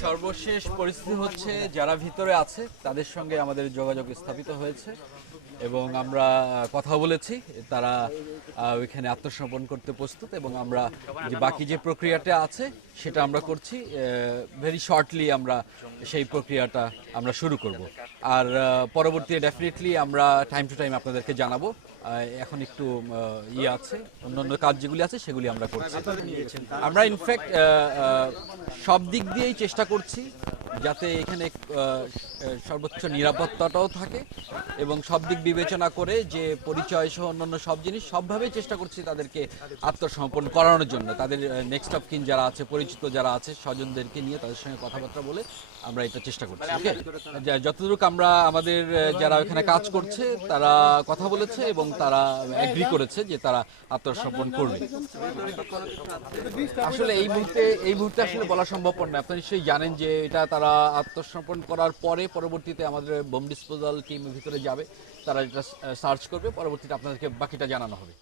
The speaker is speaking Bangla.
সর্বশেষ পরিস্থিতি হচ্ছে যারা ভিতরে আছে তাদের সঙ্গে আমাদের যোগাযোগ স্থাপিত হয়েছে। এবং আমরা কথা বলেছি। তারা ওইখানে আত্মসমর্পণ করতে প্রস্তুত এবং আমরা যে বাকি যে প্রক্রিয়াটা আছে, সেটা আমরা করছি ভেরি শর্টলি আমরা সেই প্রক্রিয়াটা আমরা শুরু করব। আর পরবর্তী ডেফিনেটলি আমরা টাইম টু টাইম আপনাদেরকে জানাব। এখন একটু ইয়ে আছে, অন্যান্য কাজ যেগুলি আছে, সেগুলি আমরা করছি। আমরা ইনফ্যাক্ট সব দিক দিয়েই চেষ্টা করছি যাতে এখানে সর্বোচ্চ নিরাপত্তাটাও থাকে এবং সব দিক বিবেচনা করে যে পরিচয় সহ অন্যান্য সব জিনিস সবভাবেই চেষ্টা করছি তাদেরকে আত্মসমর্পণ করানোর জন্য। তাদের নেক্সট অফ কিন যারা আছে পরিচিত যারা আছে স্বজনদেরকে নিয়ে তাদের সঙ্গে কথাবার্তা বলে আমরা এটা চেষ্টা করছি ওকে যতটুকু আমরা আমাদের যারা এখানে কাজ করছে তারা কথা বলেছে এবং তারা এগ্রি করেছে যে তারা আত্মসমর্পণ করবে। আসলে এই মুহূর্তে এই মুহূর্তে আসলে বলা সম্ভব না। আপনি নিশ্চয়ই জানেন যে এটা তারা আত্মসমর্পণ করার পরে পরবর্তীতে আমাদের বোম ডিসপোজাল টিম ভিতরে যাবে, তারা এটা সার্চ করবে, পরবর্তীতে আপনাদেরকে বাকিটা জানানো হবে।